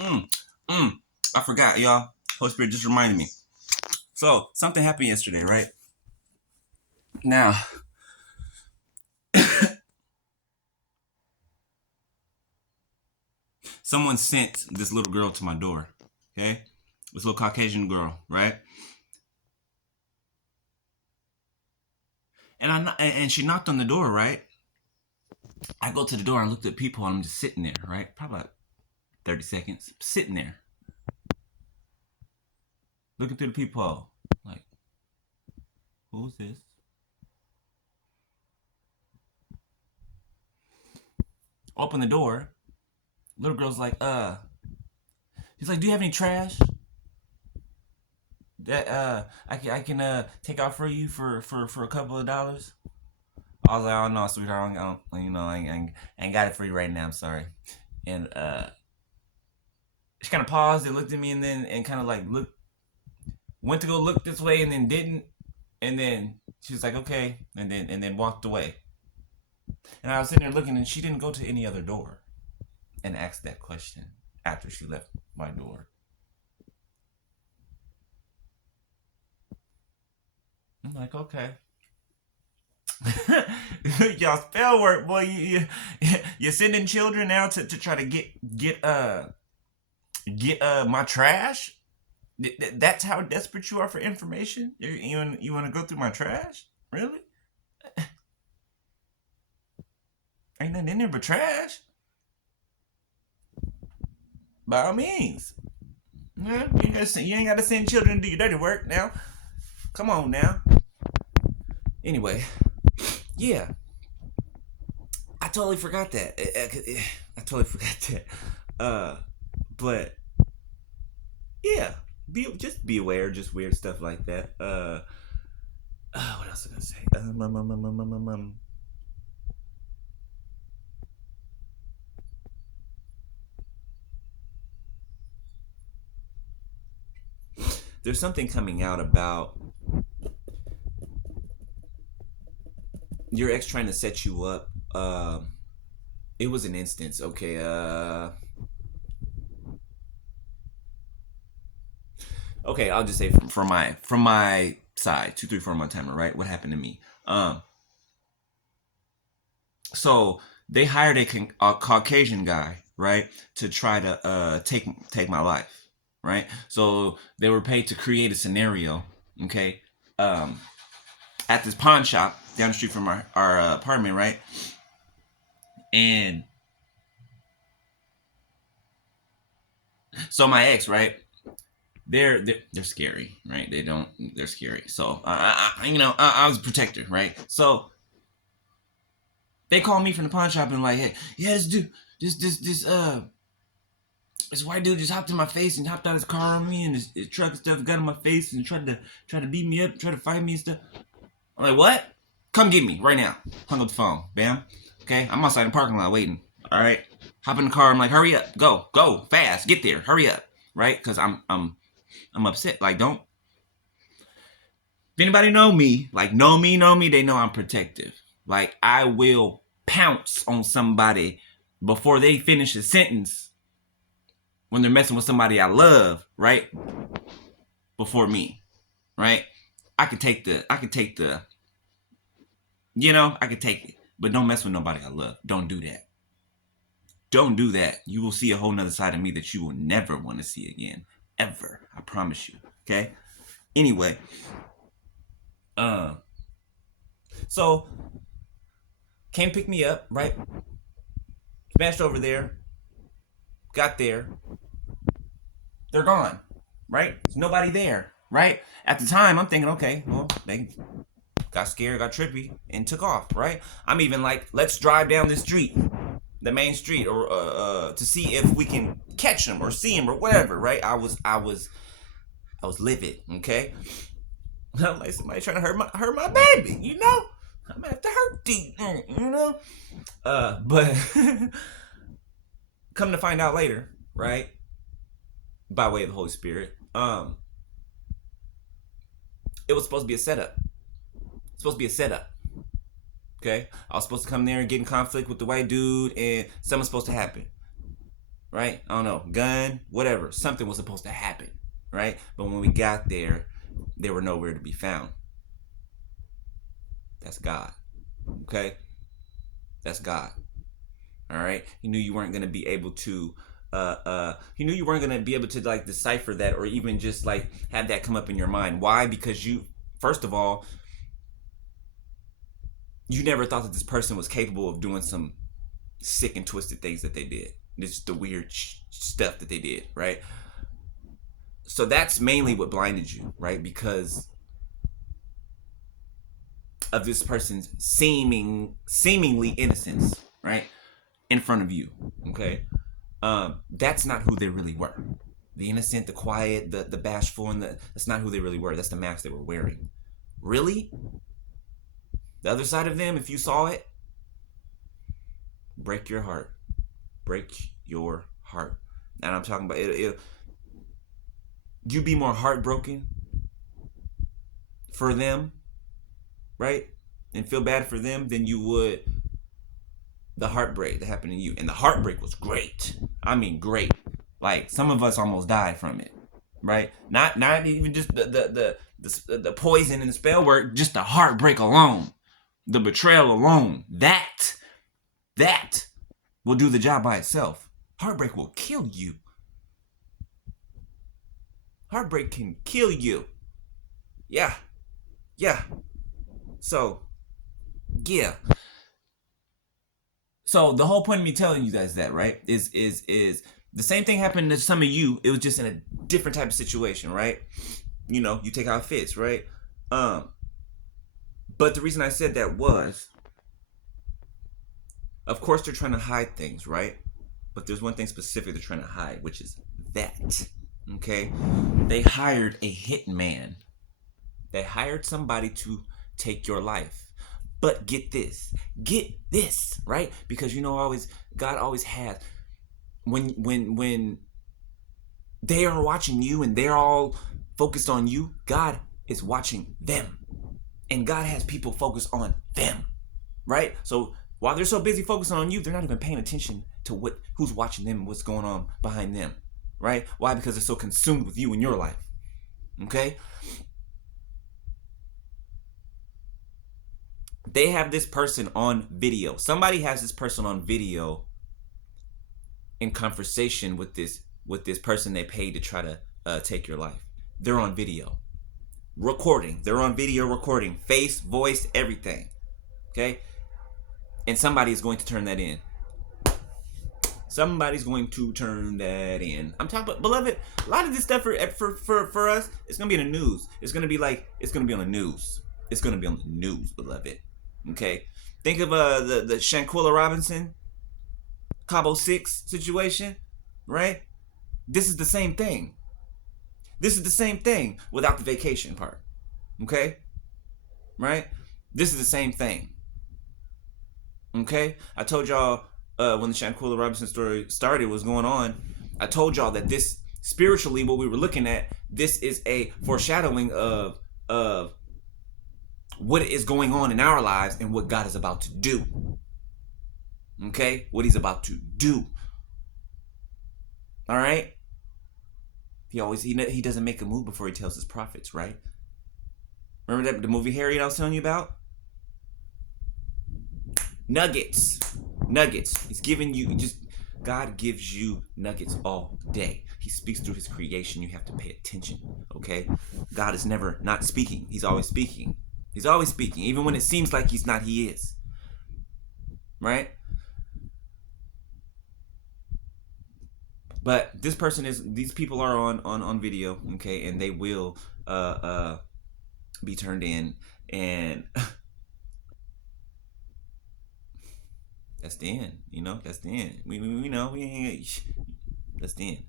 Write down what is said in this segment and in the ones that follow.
Mm, mm. I forgot, y'all. Holy Spirit just reminded me. So something happened yesterday, right? Now, someone sent this little girl to my door. Okay, this little Caucasian girl, right? And she knocked on the door, right? I go to the door and looked at people, and I'm just sitting there, right? Probably like 30 seconds, sitting there, looking through the peephole, like, who's this? Open the door. Little girl's like, he's like, do you have any trash that I can take out for you for a couple of dollars? I was like, oh no, sweetheart, I ain't got it for you right now. I'm sorry. And she kind of paused and looked at me, and then and kind of like looked, went to go look this way, and then didn't, and then she was like, okay, and then walked away. And I was sitting there looking, and she didn't go to any other door and ask that question after she left my door. I'm like, okay. Y'all spell work, boy. You're sending children out to try to get my trash. That's how desperate you are for information. You want to go through my trash? Really? Ain't nothing in there but trash. By all means. Yeah, you ain't got to send children to do your dirty work now. Come on now. Anyway, yeah, I totally forgot that. I totally forgot that. Uh, but yeah, just be aware, just weird stuff like that. What else was I gonna say? There's something coming out about your ex trying to set you up. It was an instance. Okay. Okay. I'll just say from my side, 2, 3, 4 month timer. Right. What happened to me? So they hired a Caucasian guy, right, to try to take my life, right? So they were paid to create a scenario, okay, um, at this pawn shop down the street from our apartment, right? And so my ex, right? They're scary, right? They're scary. So I was a protector, right? So they called me from the pawn shop and like, hey, yeah, this dude, this white dude just hopped in my face and hopped out his car on me, and his truck and stuff got in my face and tried to beat me up, tried to fight me and stuff. I'm like, what? Come get me right now. Hung up the phone. Bam. Okay, I'm outside the parking lot waiting. All right, hop in the car. I'm like, hurry up, go fast, get there, hurry up, right? Because I'm upset. Like, don't. If anybody know me, they know I'm protective. Like, I will pounce on somebody before they finish a sentence when they're messing with somebody I love, right? Before me, right? I could take it, but don't mess with nobody I love. Don't do that. Don't do that. You will see a whole nother side of me that you will never want to see again, ever. I promise you. Okay. Anyway, uh, so came pick me up, right? Smashed over there. Got there. They're gone, right? There's nobody there, right? At the time, I'm thinking, okay, well, they got scared, got trippy, and took off, right? I'm even like, let's drive down the street, the main street, or to see if we can catch them or see them or whatever, right? I was livid, okay? I'm like, somebody trying to hurt my baby, you know? I'm gonna have to hurt these, you know? But come to find out later, right? By way of the Holy Spirit, it was supposed to be a setup. It's supposed to be a setup. Okay, I was supposed to come there and get in conflict with the white dude, and something's supposed to happen. right? I don't know, gun, whatever. Something was supposed to happen, right? But when we got there, they were nowhere to be found. That's God. Okay? That's God. All right? He knew you weren't going to be able to he knew you weren't going to be able to like decipher that or even just like have that come up in your mind. Why? Because you, first of all, you never thought that this person was capable of doing some sick and twisted things that they did. It's just the weird stuff that they did, right? So that's mainly what blinded you, right? Because of this person's seemingly innocence, right, in front of you. Okay, that's not who they really were. The innocent, the quiet, the bashful, and that's not who they really were. That's the mask they were wearing. Really, the other side of them, if you saw it, break your heart. Break your heart. And I'm talking about it. You'd be more heartbroken for them, right? And feel bad for them than you would the heartbreak that happened to you. And the heartbreak was great. I mean, great. Like some of us almost died from it, right? Not even just the poison and the spell work, just the heartbreak alone, the betrayal alone. That will do the job by itself. Heartbreak will kill you. Heartbreak can kill you. Yeah. So, yeah. So the whole point of me telling you guys that, right, is the same thing happened to some of you. It was just in a different type of situation, right? You know, you take how it fits, right? But the reason I said that was, of course, they're trying to hide things, right? But there's one thing specific they're trying to hide, which is that. Okay? They hired a hitman. They hired somebody to take your life. But get this, right? Because you know, God always has, when they are watching you and they're all focused on you, God is watching them. And God has people focused on them, right? So while they're so busy focusing on you, they're not even paying attention to who's watching them and what's going on behind them, right? Why? Because they're so consumed with you and your life, okay? They have this person on video. Somebody has this person on video in conversation with this person they paid to try to take your life. They're on video. Recording. They're on video recording. Face, voice, everything. Okay? And somebody is going to turn that in. Somebody's going to turn that in. I'm talking about, beloved, a lot of this stuff for us, it's going to be in the news. It's going to be on the news. It's going to be on the news, beloved. Okay, think of the Shanquella Robinson, Cabo 6 situation, right? This is the same thing. This is the same thing without the vacation part. Okay, right? This is the same thing. Okay, I told y'all when the Shanquella Robinson story started, was going on. I told y'all that this spiritually, what we were looking at, this is a foreshadowing of what is going on in our lives and what God is about to do. Okay? What he's about to do. All right? He doesn't make a move before he tells his prophets, right? Remember the movie Harriet I was telling you about? Nuggets. He's giving you God gives you nuggets all day. He speaks through his creation. You have to pay attention. Okay? God is never not speaking. He's always speaking. He's always speaking. Even when it seems like he's not, he is. Right? But these people are on video, okay, and they will be turned in, and that's the end. You know, that's the end. We know we ain't. That's the end.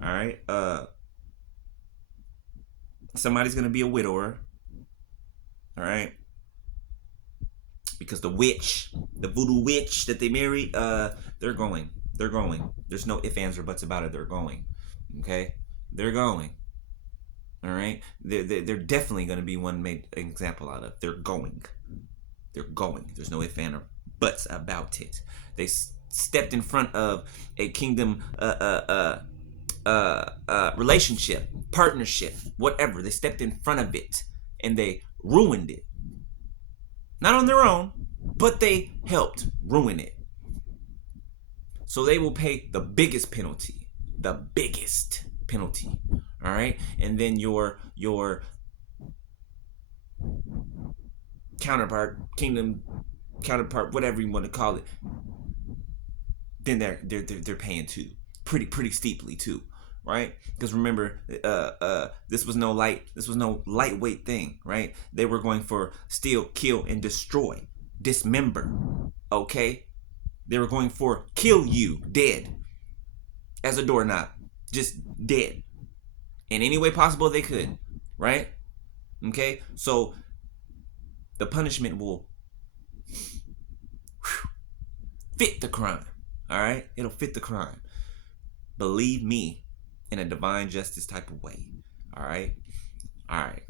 All right. Somebody's gonna be a widower. All right, because the voodoo witch that they married, they're going. There's no ifs, ands, or buts about it. They're going. Okay, they're going. All right, they're definitely going to be one made an example out of. They're going. There's no ifs, ands, or buts about it. They stepped in front of a kingdom relationship, partnership, whatever. They stepped in front of it and they ruined it. Not on their own, but they helped ruin it. So they will pay the biggest penalty. The biggest penalty. All right? And then your counterpart, kingdom counterpart, whatever you want to call it, then they're paying too. Pretty steeply too. Right? Because remember, this was no lightweight thing, right? They were going for steal, kill, and destroy, dismember. Okay? They were going for kill you dead as a doorknob, just dead in any way possible they could, right? Okay? So the punishment will fit the crime. All right? It'll fit the crime. Believe me, in a divine justice type of way. All right? All right.